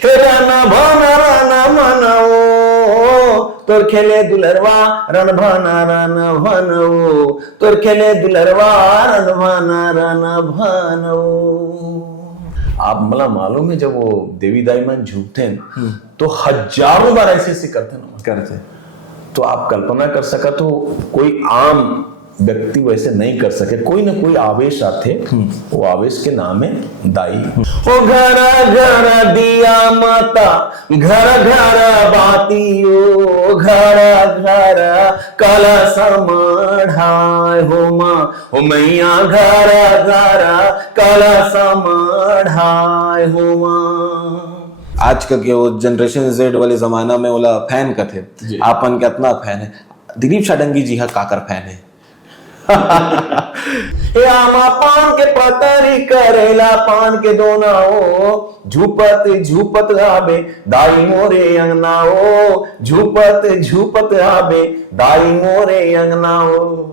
हे राना भाना राना भानाओ तोर खेले दुलरवा रण भाना राना भानवो तोर खेले दुलरवा रण भाना राना भानवो। आप मला मालूम है जब वो देवी दाईमान झूठते हैं तो हजारों बार ऐसे ऐसे करते तो आप कल्पना कर सका तो कोई आम व्यक्ति वैसे नहीं कर सके, कोई ना कोई आवेश आते, वो आवेश के नाम है दाई। ओ घरा घरा दिया माता घर घर बातियो घरा घरा काला समढ़ाए हो माँ हो मैया घरा घरा काला समढ़ाए हो माँ। आज का के वो जनरेशन जेड वाले जमाना में बोला फैन का थे आपन के इतना फैन है दिलीप शाडंगी जी हा काकर फैन है आमा पान के पतरी करेला पान के दोनाओ झूपत झूपत आबे दाई मोरे अंगनाओ झूपत झूपत आबे दाई मोरे अंगनाओ।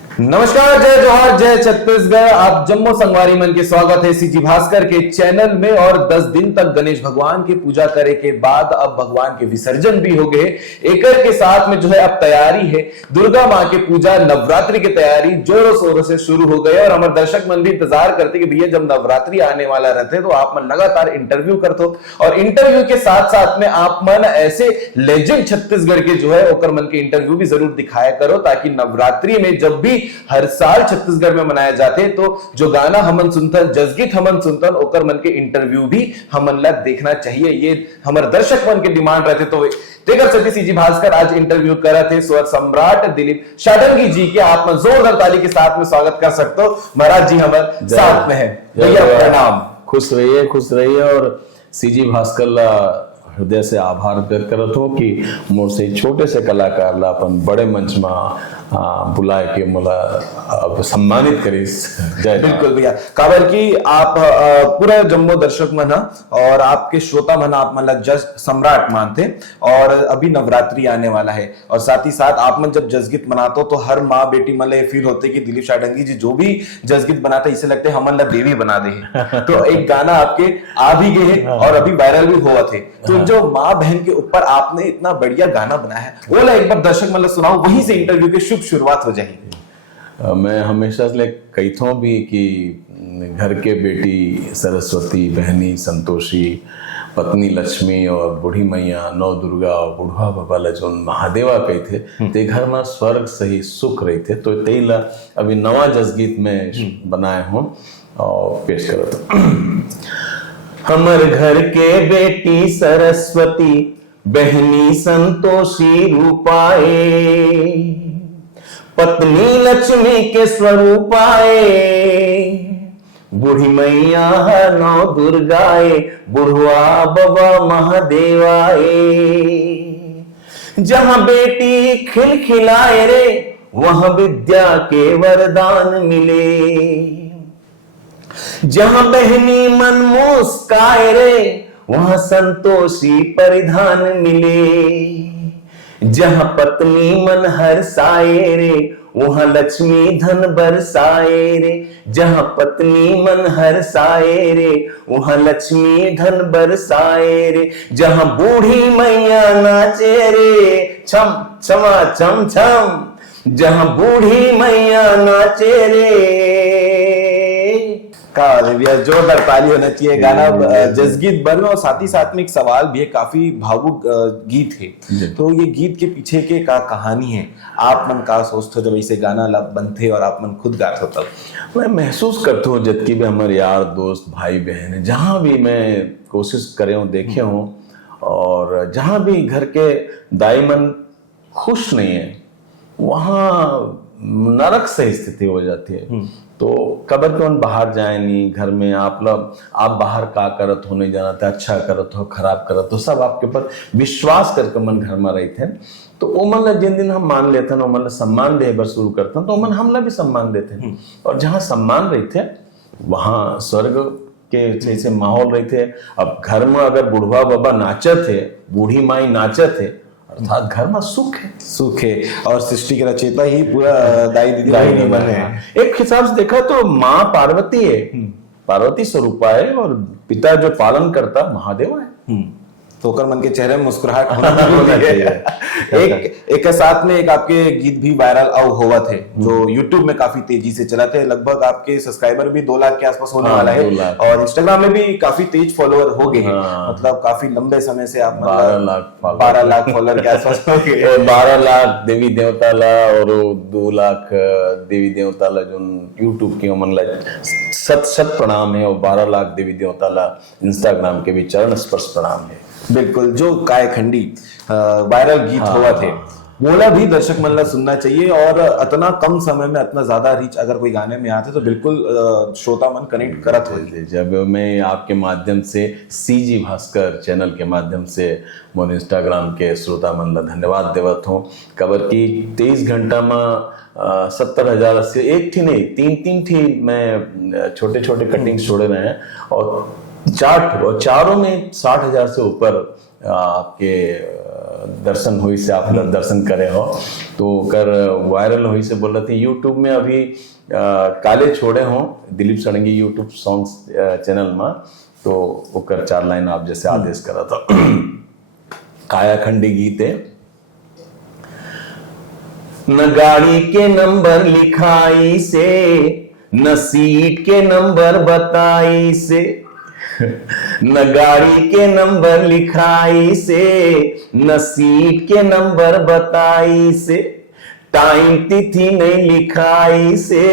नमस्कार, जय जोहार, जय छत्तीसगढ़। आप जम्मू संगवारी मन के स्वागत है सीजी भास्कर के चैनल में। और 10 दिन तक गणेश भगवान की पूजा करे के बाद अब भगवान के विसर्जन भी हो गए। एकर के साथ में जो है अब तैयारी है दुर्गा माँ के पूजा नवरात्रि की तैयारी जोरों शोरों से शुरू हो गए। और हमारे दर्शक मन भी इंतजार करते कि भैया जब नवरात्रि आने वाला रहते तो आप मन लगातार इंटरव्यू करते हो और इंटरव्यू के साथ साथ में आप मन ऐसे लेजेंड छत्तीसगढ़ के जो है ओकर मन के इंटरव्यू भी जरूर दिखाया करो, ताकि नवरात्रि में जब भी हर साल छत्तीसगढ़ में मनाए जाते तो जो गाना हमन सुनतन जसगीत हमन सुनतन ओकर मन के इंटरव्यू भी हमन ला देखना चाहिए। ये हमारे दर्शक मन के डिमांड रहते तो तेकर सती सीजी भास्कर आज इंटरव्यू करा थे स्वर सम्राट दिलीप शाडंगी जी के। आप मन जोरदार ताली के साथ में स्वागत कर सकते हो। महाराज जी हमारे साथ में है, भैया प्रणाम। खुश रहिए और सीजी भास्कर ला हृदय से आभार व्यक्त करत हो कि मोर से छोटे से कलाकार ला अपन बड़े मंच में बुलाए के मोला सम्मानित करीस। जय बिल्कुल भैया, काबर की आप पूरा जम्मू दर्शक मन और आपके श्रोता मन आप मतलब जस सम्राट मानते और अभी नवरात्रि आने वाला है और साथ ही साथ आप मन जब जसगीत मनाते हो तो हर माँ बेटी मन ये फील होते कि दिलीप शाडंगी जी जो भी जसगीत बनाते इसे लगते हमन ला देवी बना दे। तो एक गाना आपके आ भी गए और अभी वायरल भी हुआ थे। तो जो माँ बहन के ऊपर आपने इतना बढ़िया गाना बनाया है वो ला एक बार दर्शक मन ला सुनाओ, वहीं से इंटरव्यू के शुभ शुरुआत हो जाएगी। मैं हमेशा से कहता भी कि घर के बेटी सरस्वती, बहनी संतोषी, पत्नी लक्ष्मी और बूढ़ी मैया नौ दुर्गा और बुढ़वा बाबा ला जो महादेवा कहते ते घर में स्वर्ग सही सुख रही थे। तो तेला अभी नवा जसगीत में बनाए हूँ और पेश करो। हमर घर के बेटी सरस्वती, बहनी संतोषी रूपाए, पत्नी लक्ष्मी के स्वरूप आए, बूढ़ी मैया नौ दुर्गाए, बुढ़वा बाबा महादेवाए। जहां बेटी खिलखिलाए रे वहां विद्या के वरदान मिले, जहां बहनी मन मुस्काए रे वहां संतोषी परिधान मिले, जहां पत्नी मन हर्षाए रे वहां लक्ष्मी धन बरसाए रे, जहां पत्नी मन हर्षाए रे वहां लक्ष्मी धन बरसाए रे, जहां बूढ़ी मैया नाचे रे छम छमा छम छम, जहां बूढ़ी मैया नाचे रे। जोरदार ताली होना चाहिए। गाना जसगीत बन और साथ ही साथ में एक सवाल भी है, काफी भावुक गीत है, तो ये गीत के पीछे के का कहानी है? आप मन का सोचते हो जब इसे गाना बनते और आप मन खुद गाते हो तब? मैं महसूस करता हूँ जबकि भी हमारे यार दोस्त भाई बहन है, जहाँ भी मैं कोशिश करे हूँ देखे हूँ और जहाँ भी घर के दाई मन खुश नहीं है वहाँ नरक से स्थिति हो जाती है। तो कबर कौन बाहर जाए नहीं, घर में आप बाहर का करत हो नहीं जाना था, अच्छा करत हो खराब करत हो, सब आपके ऊपर विश्वास करके मन घर में रही थे। तो वो मन जिन दिन हम मान लेते हैं मन सम्मान दे बर शुरू करते हैं तो मन हमला भी सम्मान देते हैं। और जहाँ सम्मान रही थे वहाँ स्वर्ग के जैसे माहौल रही थे। अब घर में अगर बुढ़वा बाबा नाचे थे, बूढ़ी माई नाचे थे, अर्थात घर में सुख है और सृष्टि के रचयिता ही पूरा दाई दीदी बने हैं। एक हिसाब से देखा तो माँ पार्वती है, पार्वती स्वरूपा है और पिता जो पालन करता महादेव है। तो कर मन के चेहरे में मुस्कुराहट होना चाहिए। एक साथ में एक आपके गीत भी वायरल हुआ थे जो YouTube में काफी तेजी से चला थे, लगभग आपके सब्सक्राइबर भी 2 लाख के आसपास होने वाला है, और इंस्टाग्राम में भी काफी तेज फॉलोअर हो गए हैं। मतलब काफी लंबे समय से आप 12 लाख फॉलोअर के आसपास हो गए। 12 लाख देवी देवता ला और 2 लाख देवी देवता ला जो YouTube की मन ला सत प्रणाम है, और 12 लाख देवी देवता ला इंस्टाग्राम के भी चरण स्पर्श प्रणाम है। बिल्कुल, जो कायखंडी वायरल गीत हुआ थे मोला भी दर्शक मन ला सुनना चाहिए, और इतना कम समय में इतना ज्यादा रीच अगर कोई गाने में आते तो बिल्कुल श्रोता मन कनेक्ट करत हो। जब मैं आपके माध्यम से सीजी भास्कर चैनल के माध्यम से मोर इंस्टाग्राम के श्रोता मन ला धन्यवाद देवत हूँ। खबर की 23 घंटा में 70,000 से एक थी नहीं 3 थी मैं छोटे छोटे कटिंग छोड़े रहे हैं, और चारों में 60,000 से ऊपर आपके दर्शन हुई से आप लोग दर्शन करे हो, तो कर वायरल हुई से बोल रहे थे। यूट्यूब में अभी काले छोड़े हो दिलीप सड़ंगी यूट्यूब सॉन्ग्स चैनल में, तो वो कर 4 लाइन आप जैसे आदेश करा था। कायाखंडी गीत है। न गाड़ी के नंबर लिखाई से, न सीट के नंबर बताई से, न गाड़ी के नंबर लिखाई से, न सीट के नंबर बताई से, टाइम तिथि नहीं लिखाई से,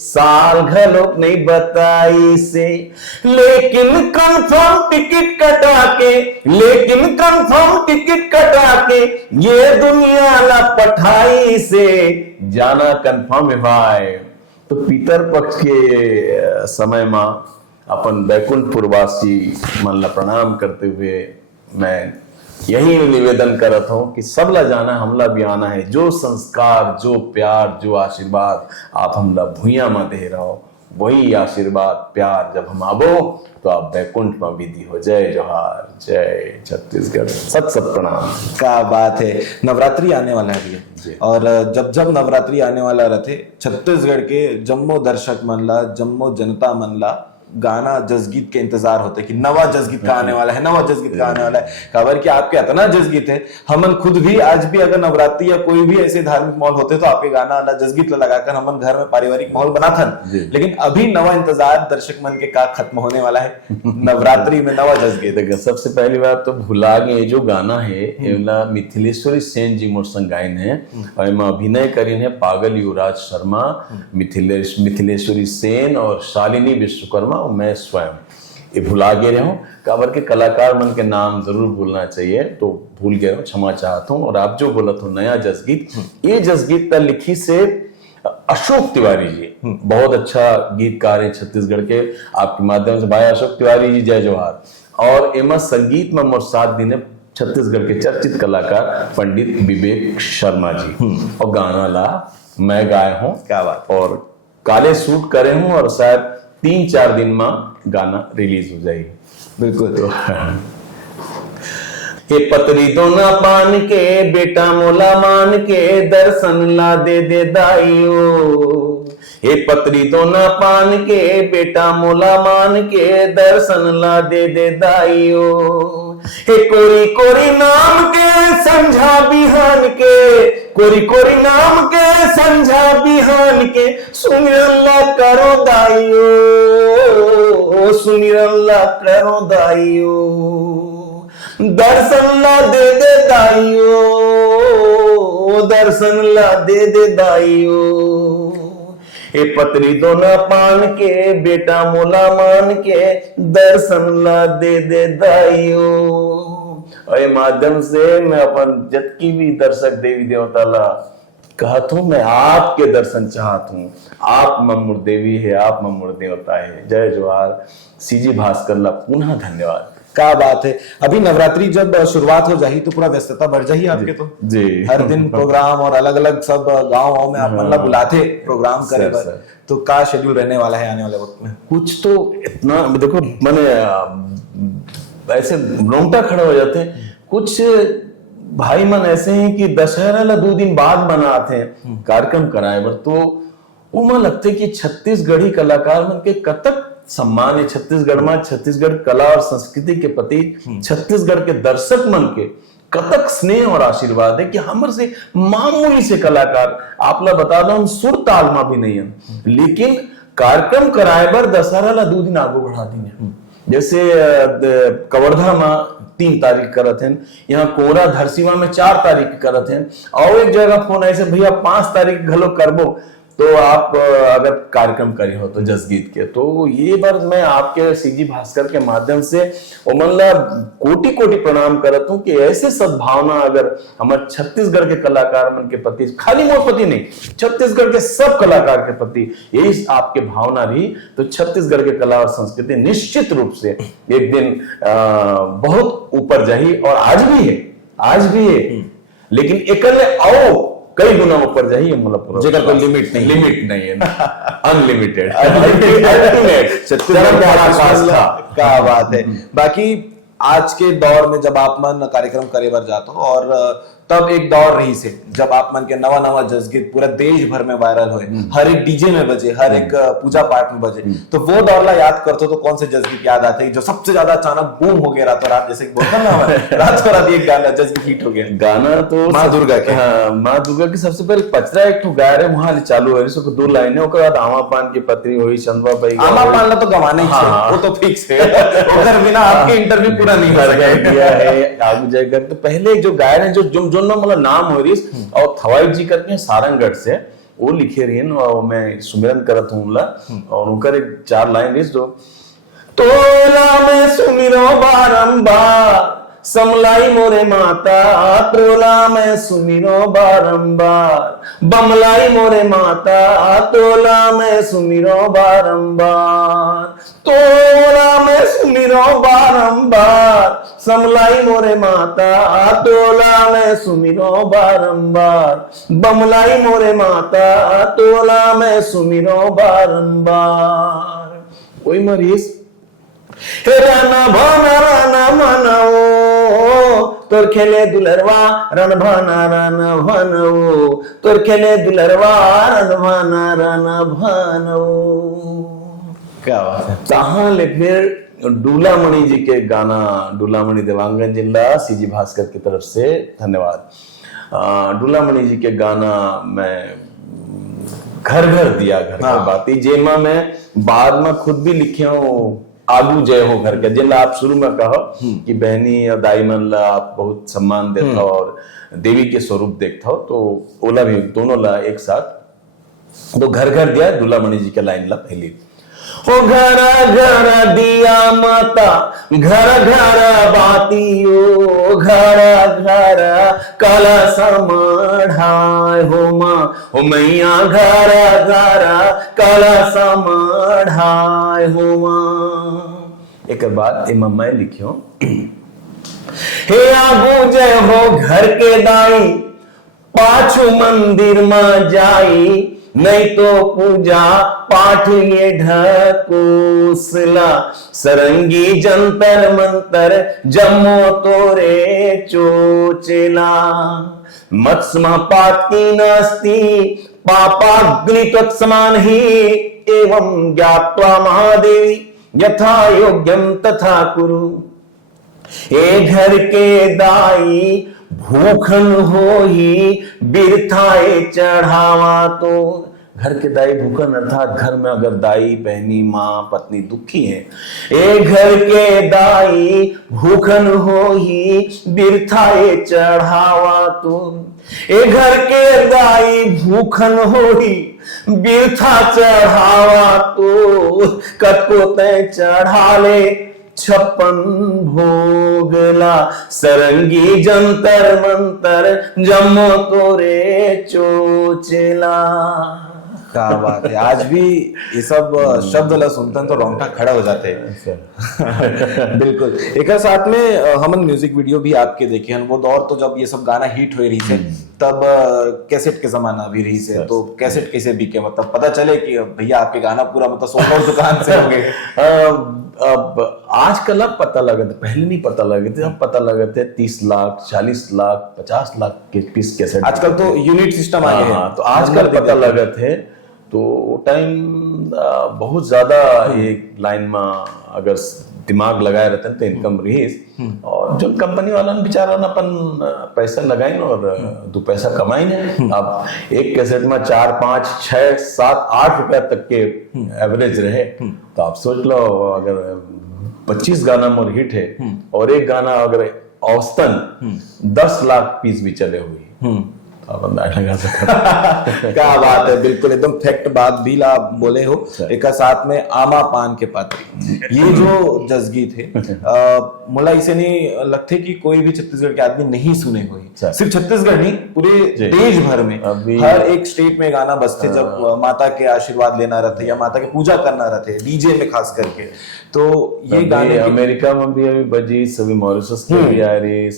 साल घलोक नहीं बताई से, लेकिन कंफर्म टिकट कटा के ये दुनिया ला पठाई से, जाना कंफर्म है भाई। तो पितर पक्ष के समय में अपन बैकुंठपुरवासी मन ला प्रणाम करते हुए मैं यही निवेदन करत हूँ कि सब ला जाना हमला भी आना है। जो संस्कार, जो प्यार, जो आशीर्वाद आप हमला भूया में दे रहो, वही आशीर्वाद प्यार जब हम आबो तो आप बैकुंठ में विधि हो। जय जोहार, जय छत्तीसगढ़, सत प्रणाम। क्या बात है। नवरात्रि आने वाला है भैया, और जब नवरात्रि आने वाला रहते छत्तीसगढ़ के जम्मो दर्शक मन ला, जम्मो जनता मन ला गाना जसगीत के इंतजार होते कि नवा जसगीत का आने वाला है, नवा जसगीत का आने वाला है। खबर कि आपके इतना जसगीत है, हमन खुद भी आज भी अगर नवरात्रि या कोई भी ऐसे धार्मिक माहौल होते तो आपके गाना जसगीत लगाकर हमन घर में पारिवारिक माहौल बना था। लेकिन अभी नवा इंतजार दर्शक मन के का खत्म होने वाला है, नवरात्रि में नवा जसगीत। सबसे पहली बात तो भुला गए जो गाना है मिथिलेश्वरी सेन जी मोर संग गायन है, और में अभिनय करीन है पागल युवराज शर्मा, मिथिलेश्वरी सेन और शालिनी विश्वकर्मा और मैं स्वयं। ये भुला गए रहे हूँ, काबर के कलाकार मन के नाम जरूर भूलना चाहिए, तो भूल गए हूँ, क्षमा चाहता हूँ। और आप जो बोला तो नया जसगीत, ये जसगीत का लिखी से अशोक तिवारी जी, बहुत अच्छा गीतकार है छत्तीसगढ़ के, आपके माध्यम से भाई अशोक तिवारी जी जय जोहार। और एमा संगीत में मोर साथ दिन छत्तीसगढ़ के चर्चित कलाकार पंडित विवेक शर्मा जी, और गाना ला मैं गाया हूँ। क्या बात। और काले सूट करे हूँ, और शायद 3-4 दिन में गाना रिलीज हो जाएगी। बिल्कुल। तो ये पतरी दोना पान के बेटा मोला मान के दर्शन ला दे दाइयो, ये पतरी दोना पान के बेटा मोला मान के दर्शन ला दे दाइयो, हे कोरी कोरी नाम के समझा बिहान के, कोरी कोरी नाम के समझा बिहान के, सुमिरल्ला करो दाइयो, सुमिरल्ला करो दाइयो, दर्शन ला दे दाइयो, दर्शन ला दे दाइयो, ए पतरी दोना पान के बेटा मोला मान के दर्शन ला दे दाइयो। और माध्यम से मैं अपन जतकी भी दर्शक देवी देवता ला कहत हूँ, मैं आपके दर्शन चाहत हूँ। आप मम्मुर देवी है, आप मम्मुर देवता है। जय जोहार। सीजी भास्कर ला पुनः धन्यवाद। क्या बात है। अभी नवरात्रि जब शुरुआत हो जाही तो पूरा व्यस्तता बढ़ जाही आपके तो जी। हर दिन प्रोग्राम और अलग अलग सब गाँव में आप मतलब बुलाते प्रोग्राम करे पर, तो क्या शेड्यूल रहने वाला है आने वाले वक्त में? कुछ तो इतना देखो मैंने ऐसे रोंगटा खड़े हो जाते हैं। कुछ भाई मन ऐसे हैं कि दशहरा ला 2 दिन बाद मनाते हैं कार्यक्रम कराए बर, तो उमा लगते कि छत्तीसगढ़ी कलाकार मन के कतक सम्मान ये छत्तीसगढ़ में छत्तीसगढ़ कला और संस्कृति के प्रति छत्तीसगढ़ के दर्शक मन के कतक स्नेह और आशीर्वाद है कि हमर से मामूली से कलाकार आपला बता दो हम सुर ताल में भी नहीं है, लेकिन कार्यक्रम कराए बर दशहरा ला 2 दिन आगू बढ़ा दी। जैसे कवर्धा में 3 तारीख करत हैं, यहाँ कोरा धरसीवा में 4 तारीख करत हैं, और एक जगह फोन ऐसे भैया 5 तारीख घलो करबो तो आप अगर कार्यक्रम करे हो तो जसगीत के, तो ये बार मैं आपके सीजी भास्कर के माध्यम से ओमनला कोटि कोटि प्रणाम करत हूँ कि ऐसे सद्भावना अगर हमारे छत्तीसगढ़ के कलाकार मन के प्रति, खाली मोर प्रति नहीं, छत्तीसगढ़ के सब कलाकार के प्रति यही आपके भावना रही तो छत्तीसगढ़ के कला और संस्कृति निश्चित रूप से एक दिन बहुत ऊपर जाही, और आज भी है, लेकिन एकले आओ कई गुना ऊपर जाइए, मतलब जेकर कोई लिमिट नहीं है अनलिमिटेड क्या बात है। बाकी आज के दौर में जब आप मन कार्यक्रम करे बर जाते हो, और तब एक दौर रही से जब आप मन के नवा जसगीत पूरा देश भर में वायरल हुए, हर एक डीजे में बजे, हर एक पूजा पाठ में बजे, तो वो दौर ला याद करते हो तो कौन से जसगीत याद आते हैं जो सबसे ज्यादा अचानक बूम हो गया रातों रात, जैसे बोलता ना रातों रात एक गाना जसगीत हिट हो गया? गाना तो माँ दुर्गा के, हाँ, माँ दुर्गा के सबसे पहले पचरा एक तो गा रहे वहां चालू है, 2 लाइनें, उसके बाद आमा पान की पत्री हुई, चंदवा भाई आमा पान तो गवाना ही है, वो तो फिक्स है, उधर बिना आपके इंटरव्यू पूरा नहीं हो सकेगा है आगे जाकर। तो पहले जो गाय रहे जो मतलब नाम हो रही और थवाई जी करके सारंगढ़ से वो लिखे रही है, और मैं सुमिरन करत हूँ और उनका एक 4 लाइन रही जो तोला में सुमिरो बारंबार समलाई मोरे माता, तोला में सुमिरो बारंबार बमलाई मोरे माता, तोला में सुमिरो बारंबार, तोला में सुमिरो बारंबार समलाई मोरे माता, तोला में सुमिरो बारंबार बमलाई मोरे माता, तोला में सुमिरो बारंबार। कोई मरीज राना मनाओ तोर खेले दुलरवा रण भानो, तोर खेले दुलरवा रण भानो। क्या बात है। कहाँ ले फिर डूलामणि जी के गाना, डूलामणि देवांगन जिला सीजी भास्कर की तरफ से धन्यवाद। डूलामणि जी के गाना मैं घर दिया घर घर बाती जेमा मैं बाद में खुद भी लिखे हूँ आगू जय हो घर के, जिन आप शुरू में कहो कि बहनी और दाई मन ला आप बहुत सम्मान देता हो और देवी के स्वरूप देखता हो, तो ओला भी दोनों ला एक साथ तो घर दिया डूलामणि जी के लाइन ला पहली ओ घर दिया माता घर बातियो, घर काला समढ़ाए हो माँ हो मैया, घर काला समढ़ाए हो माँ। एक बात मम्मा लिखियो हे आगू जय हो घर के दाई, पाछू मंदिर में जाई, नहीं तो पूजा पाठ ये ढकोसला, सरंगी जंतर मंतर जम्मो तोरे चोचला, मत्स्मा पात की नास्ती पापाग्नि तत्समान ही, एवं ज्ञात्वा महादेवी यथा योग्यम तथा कुरु। ए घर के दाई भूखन हो ही बिरथाए चढ़ावा, तो घर के दाई भूखन अर्थात घर में अगर दाई बहनी माँ पत्नी दुखी है, ए घर के दाई भूखन हो ही बिरथाए चढ़ावा, तो ए घर के दाई भूखन हो ही बिरथा चढ़ावा, तो कटको तय चढ़ा ले 56 भोगला, सरंगी जंतर मंतर जम्मो तोरे चोचला। क्या बात है। आज भी ये सब शब्द ला सुनते हैं तो रोंगटा खड़ा हो जाते हैं। बिल्कुल। एक साथ में हम म्यूजिक वीडियो भी आपके देखे हैं, वो दौर तो जब ये सब गाना हिट हो रही थे तब कैसेट के जमाना भी रही से, तो कैसेट कैसे बिके, मतलब पता चले कि भैया आपके गाना पूरा मतलब सोल्ड आउट दुकान से हो गए। अब आजकल अब पता लगे थे, पहले नहीं पता लगे थे, अब पता लगे थे 30 लाख 40 लाख 50 लाख के पीस कैसेट। आजकल तो यूनिट सिस्टम आ गया है, तो आजकल पता लगे थे तो वो टाइम बहुत ज्यादा एक लाइन में अगर दिमाग लगाए रहते तो इनकम रहीस और जो कंपनी वाला बेचारा अपन पैसा लगाइन और 2 पैसा कमाइन। अब एक कैसेट में 4, 5, 6, 7, 8 रुपया तक के एवरेज रहे तो आप सोच लो अगर 25 गाना मोर हिट है और एक गाना अगर औसतन 10 लाख पीस भी चले हुए आप अंदाजा लगा सकते। क्या बात है, बिल्कुल एकदम फैक्ट बात भी आप बोले हो। एक साथ में आमा पान के पत्ते, ये जो जसगीत है मुला इसे नहीं लगते कि कोई भी छत्तीसगढ़ के आदमी नहीं सुने हुए। सिर्फ छत्तीसगढ़ नहीं, पूरे देश भर में हर एक स्टेट में गाना बजते जब माता के आशीर्वाद लेना रहते या माता के पूजा करना रहते, डीजे में खास करके। तो ये गाने अमेरिका में भी अभी बजी, सभी मॉरिशस में भी आ रही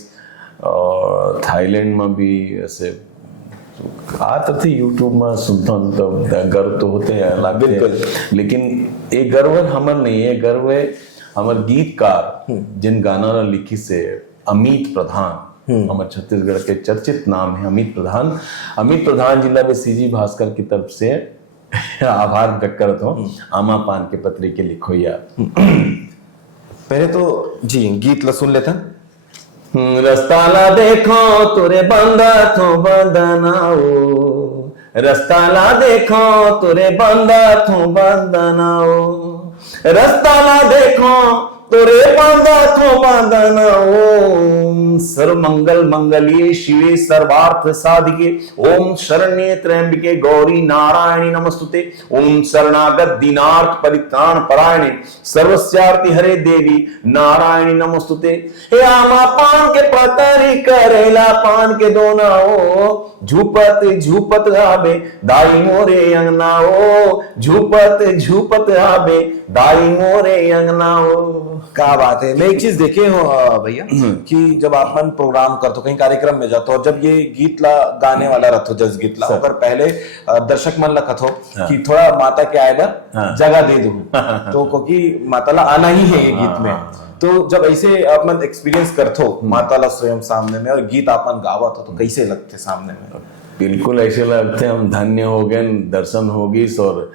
और थाईलैंड में भी ऐसे आता थे। यूट्यूब में सुनता हूँ तो गर्व तो होते हैं बिल्कुल, लेकिन ये गर्व हमर नहीं है, गर्व है हमर गीतकार जिन गाना लिखी से अमित प्रधान, हमारे छत्तीसगढ़ के चर्चित नाम है अमित प्रधान। अमित प्रधान जिला में सीजी भास्कर की तरफ से आभार व्यक्त करता हूँ। आमा पान के पत्री के लिखो या पहले तो जी गीत ला सुन लेते हैं। रस्ताला देखो तुरे बंदा थो बंदनाओ, रस्ताला देखो तुरे बंदा थो बंदनाओ, रस्ताला देखो तुरे बंदा थो बंदनाओ। सर्व मंगल मंगलिये शिवे सर्वार्थ साधिके, ओम शरण्ये त्र्यंबके गौरी नारायणी नमस्तुते, ओम शरणागत दीनार्थ परित्राण परायणे सर्वस्यार्ति हरे देवी नारायणी नमस्तुते। हे आमा पान के पतरी करेला पान के दोनाओ, झूपत झूपत आबे दाई मोरे अंगनाओ, झूपत झूपत आबे दाई मोरे अंगनाओ। क्या बात है। मैं एक चीज देखे हो भैया कि जब अपन प्रोग्राम करते कहीं कार्यक्रम में जाते और जब ये गीत ला गाने वाला रखो जस गीत ला अगर पहले दर्शक मन ला कथो कि थोड़ा माता के आए बार जगह दे दो तो क्योंकि माता ला आना ही है ये गीत में। तो जब ऐसे अपन एक्सपीरियंस करथो माता ला स्वयं सामने में और गीत अपन गावत हो तो कैसे लगते सामने में? बिल्कुल ऐसे लगते हम धन्य हो गए, दर्शन होगी। और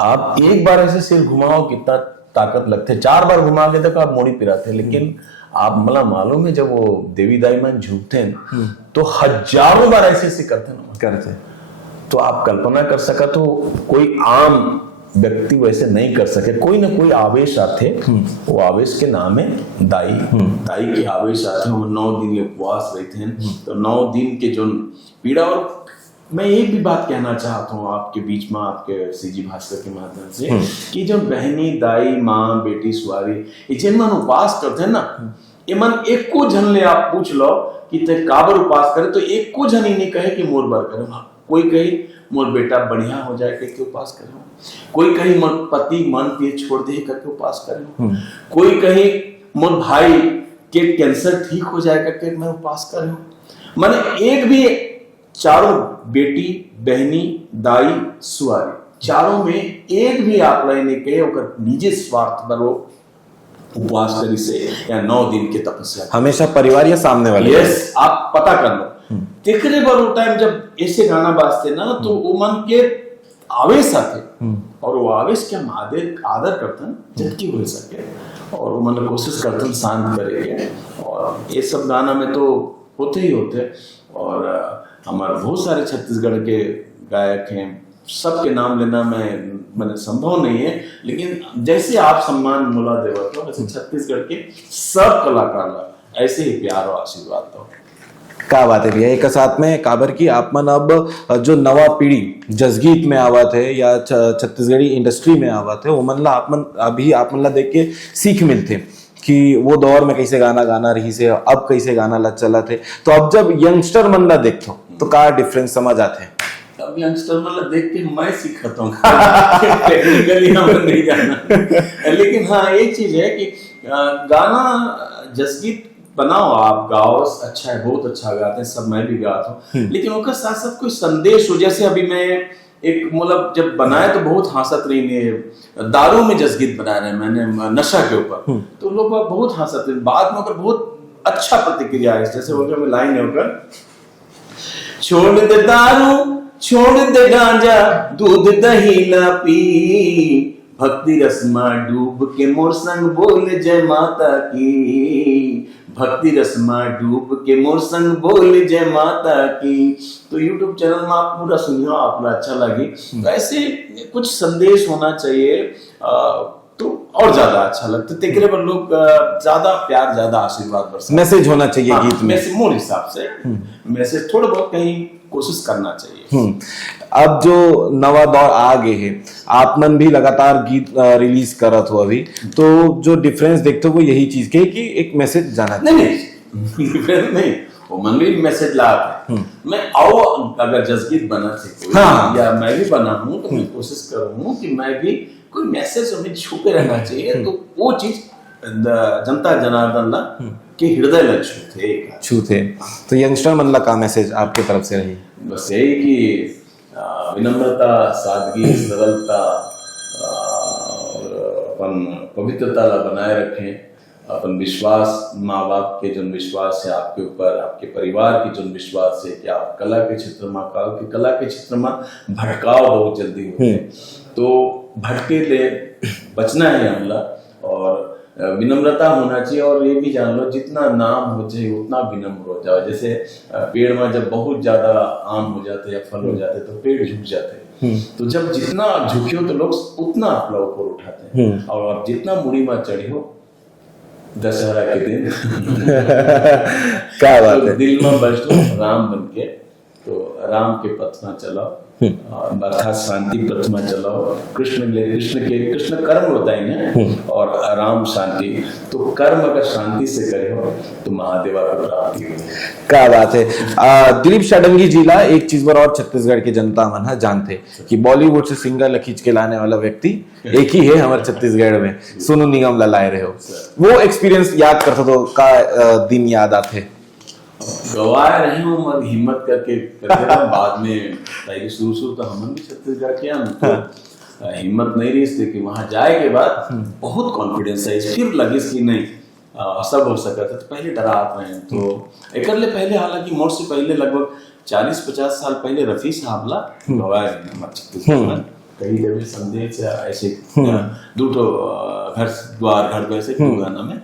आप एक बार ऐसे सिर घुमाओ कितना ताकत लगते, 4 बार घुमा के तक आप मोड़ी पिराते, लेकिन आप मला मालूम है जब वो देवी दाई मन झूठते हैं तो हजारों बार ऐसे ऐसे करते तो आप कल्पना कर सका तो कोई आम व्यक्ति वैसे नहीं कर सके। कोई ना कोई आवेश आते, वो आवेश के नाम है दाई। दाई के आवेश आते हैं, वो 9 दिन उपवास रहते हैं तो 9 दिन के जो पीड़ा। और मैं एक भी बात कहना चाहता हूँ आपके बीच में, आपके सीजी भास्कर के माध्यम से कि जो बहनी दाई माँ बेटी सुवारी ये जिन मन उपास करते हैं ना, ये मन एक को जन ले आप पूछ लो कि ते काबर उपास करे तो एक को जन ही नहीं कहे कि मोर बर करे। कोई कही मोर बेटा बढ़िया हो जाए करके उपास करे, कोई कही मोर पति मन पिए छोड़ दे करके उपास करे, कोई कही मोर भाई के कैंसर ठीक हो जाए करके मैं उपास कर रहा हूँ। मैंने एक भी चारों बेटी बहनी दाई सुवारी चारों में एक भी आप ने कहे होकर निजी स्वार्थ पर वो उपवास करी से या 9 दिन के तपस्या हमेशा परिवार या सामने वाले। यस, आप पता कर लो तिकरे बार वो टाइम जब ऐसे गाना बाजते ना तो वो मन के आवेश आते और वो आवेश के हम आदर करते हैं जितनी हो सके और वो मन कोशिश करते हैं शांत करेंगे। और ये सब गाना में तो होते ही होते और हमारे बहुत सारे छत्तीसगढ़ के गायक हैं, सबके नाम लेना मैंने संभव नहीं है, लेकिन जैसे आप सम्मान मुला देवा तो वैसे छत्तीसगढ़ के सब कलाकार ऐसे ही प्यार और आशीर्वाद दो। क्या बात है भैया। एक साथ में काबर की आप मन अब जो नवा पीढ़ी जसगीत में आवत है या छत्तीसगढ़ी इंडस्ट्री में आवत है वो मन ला आप मन अभी आप मन ला देख के सीख मिलते कि वो दौर में कैसे गाना रही से अब कैसे गाना ला चला थे। तो अब जब यंगस्टर मन ला देखो तो क्या डिफरेंस समझ आते हैं? अब यंगस्टर मतलब देख के मैं सीखता हूँ टेक्निकली हम नहीं जाना, लेकिन हाँ एक चीज है कि गाना जसगीत बनाओ आप गाओ अच्छा है, बहुत अच्छा गाते हैं सब, मैं भी गाता हूँ, लेकिन उनका साथ साथ कोई संदेश हो। जैसे अभी मैं एक मतलब जब बनाया तो बहुत हंसत रही ने दारू में जसगीत बना रहे मैंने नशा के ऊपर तो लोग बहुत हंसत रहे, बाद में अगर बहुत अच्छा प्रतिक्रिया है। जैसे होकर लाइन है होकर छोड़ दे दारू छोड़ दे गांजा दूध दही ना पी, भक्ति रस्मा डूब के मोर संग बोल जय माता की, भक्ति रस्मा डूब के मोर संग बोल जय माता की। तो YouTube चैनल में आप पूरा सुनिए, आपको अच्छा लगे। तो ऐसे कुछ संदेश होना चाहिए तो और ज्यादा अच्छा लगता है। तेरे पर लोग ज्यादा प्यार, ज्यादा आशीर्वाद बरसाते। मैसेज होना चाहिए गीत में, मैसेज मोर हिसाब से मैसेज थोड़ा बहुत कहीं कोशिश करना चाहिए। अब जो नवा दौर आ गए है, आप मन भी लगातार गीत रिलीज करत हो अभी, तो जो डिफरेंस देखते हो वो यही चीज के कि एक मैसेज जाना चाहिए। नहीं वो मन भी मैसेज लाते हैं। मैं आओ अगर जसगीत बना थे कोई, हाँ। या मैं भी बना हूं तो मैं कोशिश करूँ कि मैं भी कोई मैसेज हमें छुपे रहना चाहिए। तो वो चीज जनता जनार्दन ला के हृदय में छूते। तो यंगस्टर मन ला का मैसेज आपके तरफ से रही? बस यही कि विनम्रता, सादगी, सरलता और अपन पवित्रता ला बनाए रखें। अपन विश्वास, माँ बाप के जो विश्वास है आपके ऊपर, आपके परिवार की जो विश्वास है कि आप कला के क्षेत्र में, कला के क्षेत्र में भटकाव बहुत जल्दी होते हैं, तो भटके ले बचना है हमला। और विनम्रता होना चाहिए। और ये भी जान लो जितना नाम हो जाए उतना विनम्र हो जाओ। जैसे पेड़ में जब बहुत ज्यादा आम हो जाते या फल हो जाते तो पेड़ झुक जाते हैं। तो जब जितना झुके हो तो लोग उतना आपला ऊपर उठाते हैं। और आप जितना मुड़ी में चढ़े हो दशहरा के दिन क्या बात तो है। दिल में बचो राम बन के, तो राम के पथ में चलाओ, अर्थात शांति पथ में चलाओ। कृष्ण कर्म बताएंगे और राम शांति। तो कर्म अगर शांति से करे हो तो महादेवा को प्राप्ति हो। क्या बात है। दिलीप षडंगी जी ला एक चीज पर और छत्तीसगढ़ की जनता मन है जानते कि बॉलीवुड से सिंगर खींच के लाने वाला व्यक्ति एक ही है हमारे छत्तीसगढ़ में, सोनू निगम ला लाए रहे हो। वो एक्सपीरियंस याद करते तो का दिन याद आते? गवाए रही हूँ मगर हिम्मत करके बाद में शुरू तो हम भी छत्तीसगढ़ किया ना, तो हिम्मत नहीं रही इसलिए कि वहां जाए के बाद बहुत कॉन्फिडेंस है। फिर लगे कि नहीं सब हो सका था। तो पहले डरा आते हैं तो एक पहले, हालांकि मोर से पहले लगभग 40-50 साल पहले रफी साहब ला गवाए हमारे छत्तीसगढ़ कई जगह संदेश ऐसे दूठो घर द्वार घर वैसे गाना में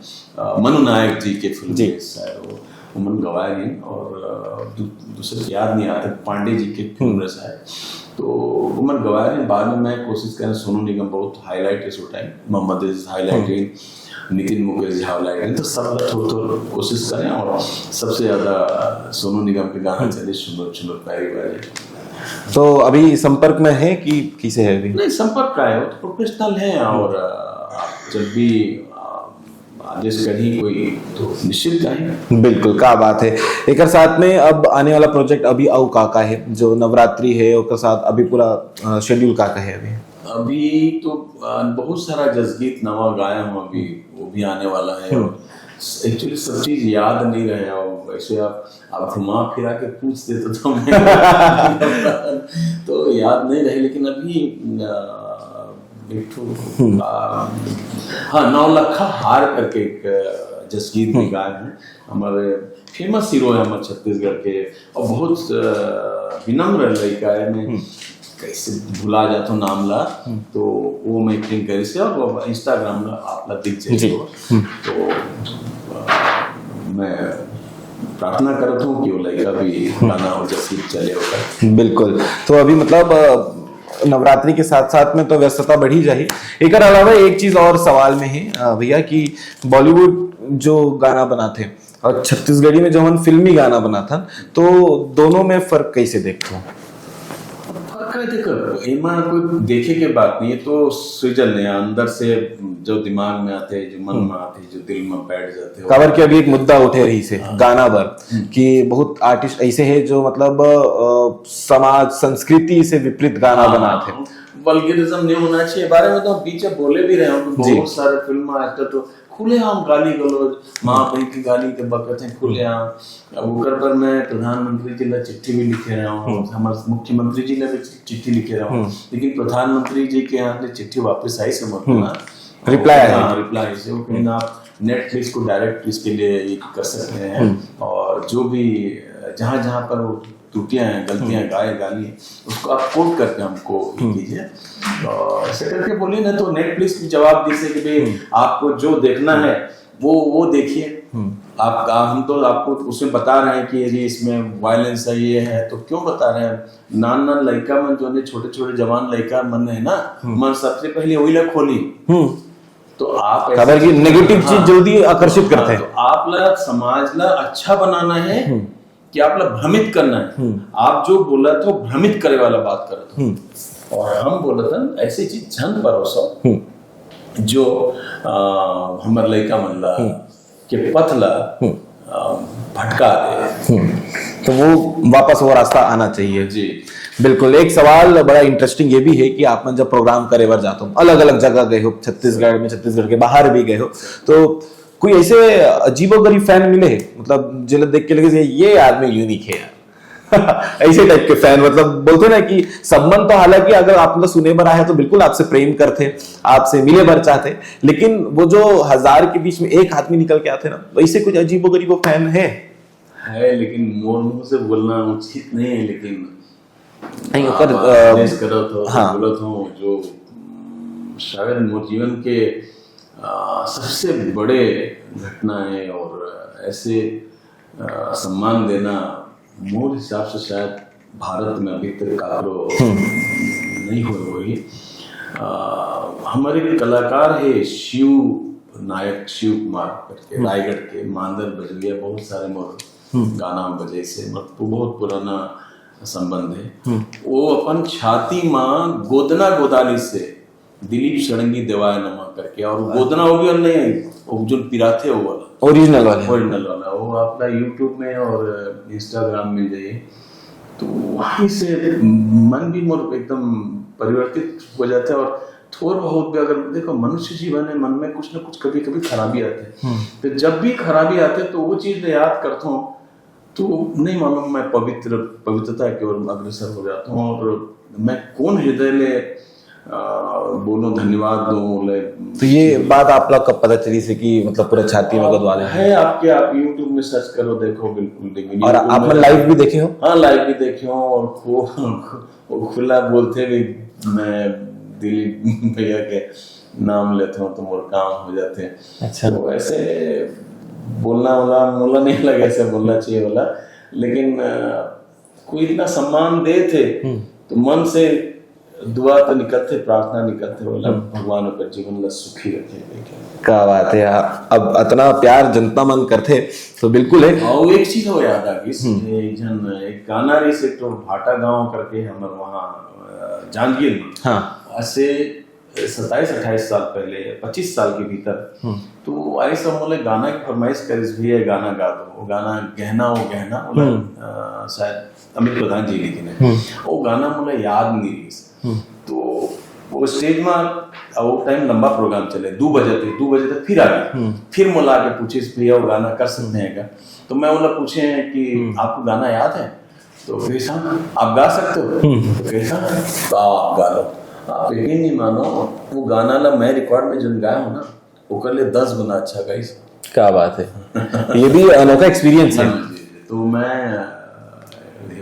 मनु नायक जी के फिल्म उमन गवाए हैं। और दूसरे याद नहीं आते, पांडे जी के फिल्म रसा है तो उमन गवाए हैं। बाद में मैं कोशिश करें सोनू निगम बहुत हाईलाइट है उस टाइम, मोहम्मद अजीज हाईलाइट, नितिन मुकेश हाईलाइट, तो सब थोड़ा कोशिश करें। और सबसे ज्यादा सोनू निगम के गाना चले सुंदर प्यारी वाले। तो अभी संपर्क में है कि किसे है अभी? नहीं संपर्क का है, तो प्रोफेशनल है। और आप जब भी आदेश कहीं कोई तो निश्चित है। बिल्कुल, क्या बात है। एक साथ में अब आने वाला प्रोजेक्ट अभी औ काका है जो नवरात्रि है और साथ अभी पूरा शेड्यूल काका है अभी तो बहुत सारा जसगीत नवा गाया हूँ अभी, वो भी आने वाला है। एक्चुअली सब चीज याद नहीं रहे और वैसे आप घुमा फिरा के पूछ देते तो तो याद नहीं रहे। लेकिन अभी हाँ नौलखा हार करके एक जसगीत भी गाए हैं। हमारे फेमस हीरो है हमारे छत्तीसगढ़ के और बहुत विनम्र लड़का है। मैं कैसे भुला जाता हूँ नाम ला, तो वो मैं एक्टिंग करी से और इंस्टाग्राम ला आप ला दिख जाए। तो मैं प्रार्थना करता हूँ कि वो लड़का भी गाना हो जसगीत चले होगा। बिल्कुल। तो अभी मतलब नवरात्रि के साथ साथ में तो व्यस्तता बढ़ी जाए। एक अलावा एक चीज और सवाल में है भैया कि बॉलीवुड जो गाना बनाते और छत्तीसगढ़ी में जो हम फिल्मी गाना बना था, तो दोनों में फर्क कैसे देखते हो? देखो इमा कोई देखे के बात नहीं है, तो सृजन है अंदर से जो दिमाग में आते हैं, जो मन में आते हैं, जो दिल में बैठ जाते हैं। खबर के अभी एक मुद्दा उठे रही से गाना पर कि बहुत आर्टिस्ट ऐसे हैं जो मतलब समाज संस्कृति से विपरीत गाना बनाते हैं। वल्गरिज्म नहीं होना चाहिए, बारे में तो पीछे बोले भी रहे हो। बहुत सारे फिल्म एक्टर तो खुलेआम गाली गलौज, माँ बहन की गाली के बकत है खुलेआम। ओकर पर मैं प्रधानमंत्री जी ने चिट्ठी भी लिखे रहा हूँ, हमारे मुख्यमंत्री जी ने भी चिट्ठी लिखे रहा हूँ। लेकिन प्रधानमंत्री जी के यहाँ से चिट्ठी वापस आई समझना रिप्लाई से वो कहीं आप नेटफ्लिक्स को डायरेक्ट इसके लिए ये कर सकते हैं, और जो भी जहाँ जहाँ पर वो त्रुटियां हैं, गलतियां, गाली, उसको आप कोट करके हमको कीजिए, और ऐसे करके बोलिए ना तो नेटफ्लिक्स भी जवाब दीजिए कि भाई आपको जो देखना है वो देखिए। आप हम तो आपको उसमें बता रहे हैं कि यदि इसमें वायलेंस है, ये है, तो क्यों बता रहे हैं? नान लड़का मन जो छोटे छोटे जवान लड़का मन है ना, मन सबसे पहले वही लग खोली, तो आप खबर की नेगेटिव चीज जल्दी आकर्षित करते हैं। तो आप ला समाज ला अच्छा बनाना है कि आप ला भ्रमित करना है? आप जो बोला तो भ्रमित करे वाला बात करते, और हम बोला था ऐसी चीज झंड भरोसा जो हमारे लड़का मन ला के पथला भटका दे, तो वो वापस वो रास्ता आना चाहिए। जी बिल्कुल। एक सवाल बड़ा इंटरेस्टिंग ये भी है कि आप जब प्रोग्राम करे बार जाते हो, अलग अलग जगह गए हो, छत्तीसगढ़ में, छत्तीसगढ़ के बाहर भी गए हो, तो कोई ऐसे अजीबोगरीब फैन मिले हैं, मतलब जिन्हें देख के लगे ये आदमी यूनिक है यार ऐसे टाइप के फैन, मतलब बोलते ना कि संबंध तो हालांकि अगर आप मतलब सुने बार आए तो बिल्कुल आपसे प्रेम करते, आपसे मिले बार चाहते, लेकिन वो जो 1000 के बीच में एक आदमी निकल के आते ना, वैसे कुछ अजीबोगरीब फैन है, लेकिन मोर मुंह से बोलना उचित नहीं है, लेकिन नहीं बोलत हूँ जो शायद मोर जीवन के सबसे बड़े घटना है, और ऐसे सम्मान देना मोर हिसाब से शायद भारत में अभी तक कारो नहीं हुई। हमारे कलाकार है शिव नायक, शिव कुमार करके, रायगढ़ के मांदर बजलिया, बहुत सारे मोर गाना बजे से बहुत पुराना संबंध है। वो अपन छाती माँ गोदना गोदाली से दिलीप षडंगी देवाय नमा करके, और गोदना हो गया नहीं, वो जो पिराथे वो वाला ओरिजिनल वाला वो आपका यूट्यूब में और इंस्टाग्राम में जाइए, तो वहीं से मन भी मोर एकदम परिवर्तित हो जाता है। और थोड़ा बहुत भी अगर देखो मनुष्य जीवन है, मन में कुछ ना कुछ कभी कभी खराबी आते हैं, तो जब भी खराबी आते तो वो चीज याद करता हूँ, तो नहीं मालूम मैं पवित्रता की ओर अग्रसर हो जाता हूँ, और मैं कौन हृदय ले बोलो धन्यवाद दो। तो ये बात आप लोग कब पता चली से कि मतलब पूरा छाती में गदवाले है आपके, आप YouTube में सर्च करो, देखो, बिल्कुल देखिए। और आप लाइव भी देखे हो? हाँ, लाइव भी देखे हो, और खुला बोलते भी मैं दिलीप भैया के नाम लेते हो तो मोर काम हो जाते हैं। अच्छा। तो ऐसे बोलना वाला नहीं लगे, ऐसे बोलना चाहिए वाला, लेकिन कोई इतना सम्मान दे थे तो मन से दुआ तो निकलते, प्रार्थना निकलते, बोला भगवान ऊपर जीवन में सुखी रखे। क्या बात है, अब इतना प्यार जनता मन करते तो बिल्कुल है। और एक चीज हो याद आ गई, एक गाना रही से तो भाटा गांव करके हमारे वहाँ जांजगीर में, हाँ, ऐसे 27-28 साल पहले, 25 साल के भीतर, तो आई सब बोले गाना की फरमाइश करिस भी है, गाना गा दो। वो गाना गहना वो गहना बोला, शायद अमित प्रधान जी लिखे ने, वो गाना मुझे याद नहीं रही। तो वो स्टेज में वो टाइम लंबा प्रोग्राम चले, 2 बजे तक फिर आ गए, फिर मुला के पूछे भैया वो गाना कर सकते हैं क्या? तो मैं बोला पूछे कि आपको गाना याद है? तो कैसा आप गा सकते हो? तो कैसा तो आप गा लो। आप यकीन नहीं मानो, वो गाना ला मैं रिकॉर्ड में जो गाया हूँ ना, वो कर ले 10 गुना अच्छा गाई। क्या बात है, ये भी अनोखा एक्सपीरियंस है। तो मैं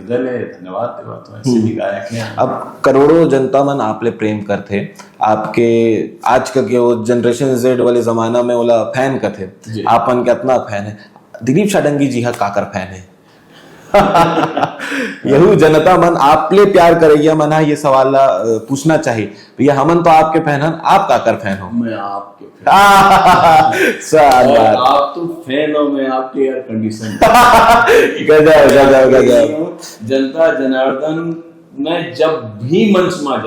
धन्यवाद देता हूं, ऐसे भी गायक हैं। अब करोड़ों जनता मन आपले प्रेम करते, आपके आज का के वो जनरेशन Z वाले जमाना में वाला फैन करते, आपन के इतना फैन है। दिलीप षडंगी जी का काकर फैन है यही जनता मन आपले प्यार करेगा मना, ये सवाल पूछना चाहिए भैया, हमन तो आपके फैन हैं, आप काकर फैन हो? मैं आपके फैन आप तो फैन हो, मैं आपके एयर कंडीशन गजब। जनता जनार्दन, मैं जब भी मंच में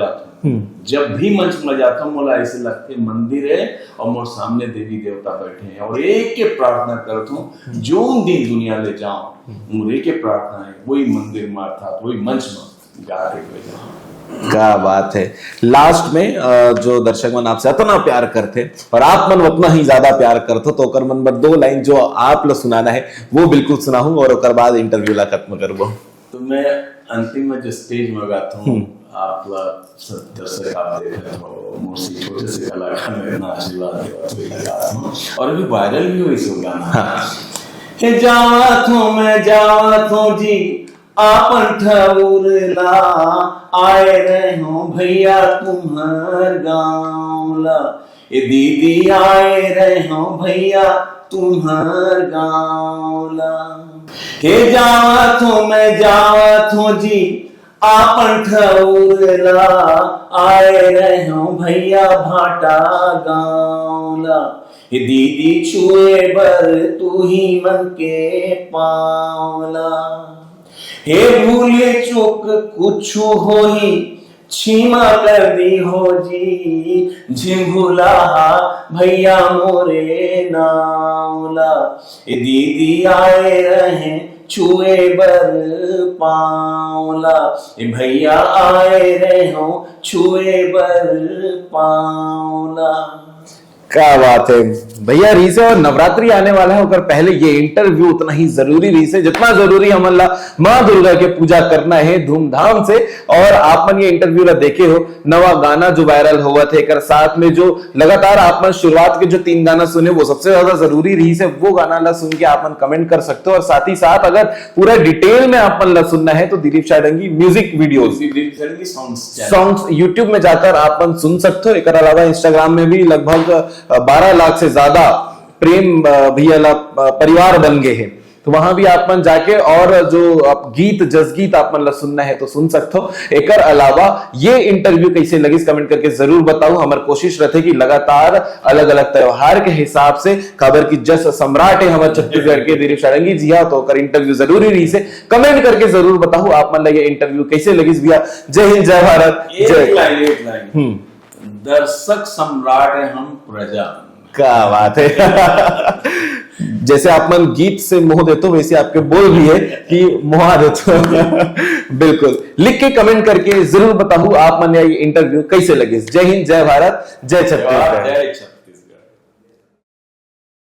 जाता हूँ, मोला ऐसे लगते मंदिर है और मोर सामने देवी देवता बैठे हैं, और एक के प्रार्थना करता हूँ, जो दिन दुनिया ले जाऊं मोर एक के प्रार्थना है, वही मंदिर में अर्थात वही मंच में गा के जाऊं। क्या बात है। लास्ट में जो दर्शक मन आपसे इतना प्यार करते और आप मन उतना ही ज्यादा प्यार करते, तो ओकर मन पर 2 लाइन जो आप ला सुनाना है वो बिल्कुल सुनाऊं, और ओकर बाद इंटरव्यू ला खत्म करबो। तो मैं अंतिम में जो स्टेज में गाता हूँ, आप सब दर्शक आप देखें तो मोस्टली छोटे से कलाकार में इतना आशीर्वाद देवा तो लगा और अभी वायरल भी हुई सो गाना। हे जावा थो मैं जावा थो जी आपन ठउरला आए रहो भैया तुम्हार गाँवला, ए दीदी आए रहो भैया तुम्हार गाँवला। हे जावा थो मैं जावा थो जी आपन ठउरला आए रहो भैया भाटा गाँवला, हे दीदी छुए बर तू ही मन के पावला। हे भूले चूक कुछ हो ही क्षमा कर दी हो जी, झिंगुला भैया मोरे नावला, ए दीदी आए रहे छुए बर पावला, ए भैया आए रहे हो छुए बर पावला। क्या बात है भैया। रीस है और नवरात्रि आने वाला है, और पहले ये इंटरव्यू उतना ही जरूरी रीस है जितना जरूरी हमला माँ दुर्गा के पूजा करना है धूमधाम से। और आप मन ये इंटरव्यू ला देखे हो, नवा गाना जो वायरल हुआ थे कर साथ में जो लगातार आप मन शुरुआत के जो 3 गाना सुने वो सबसे ज्यादा जरूरी रीस है, वो गाना ला सुन के आप मन कमेंट कर सकते हो। और साथ ही साथ अगर पूरा डिटेल में आप मन ला सुनना है तो Dilip Shadangi music videos songs YouTube में जाकर आप मन सुन सकते हो। एक अलावा इंस्टाग्राम में भी लगभग 12 लाख से ज्यादा प्रेम भैया परिवार बन गए हैं, तो वहां भी आप मन जाके और जो आप गीत जस गीत आप मन ला सुनना है तो सुन सकते हो। एक अलावा ये इंटरव्यू कैसे लगी कमेंट करके जरूर बताओ। हमारी कोशिश रहती कि लगातार अलग अलग त्योहार के हिसाब से खबर की जस सम्राट है हमारे छत्तीसगढ़ के दिलीप शाडंगी जी हाँ, तो कर इंटरव्यू जरूरी रही से कमेंट करके जरूर बताओ आप मन लगे इंटरव्यू कैसे लगी भैया। जय हिंद जय भारत। एक लाइन दर्शक सम्राट है हम प्रजा। क्या बात है। जैसे आप मन गीत से मोह देते हो वैसे आपके बोल भी है कि मोहा देते हो। बिल्कुल लिख के कमेंट करके जरूर बताओ आप मन ये इंटरव्यू कैसे लगे। जय हिंद जय भारत जय छत्तीसगढ़।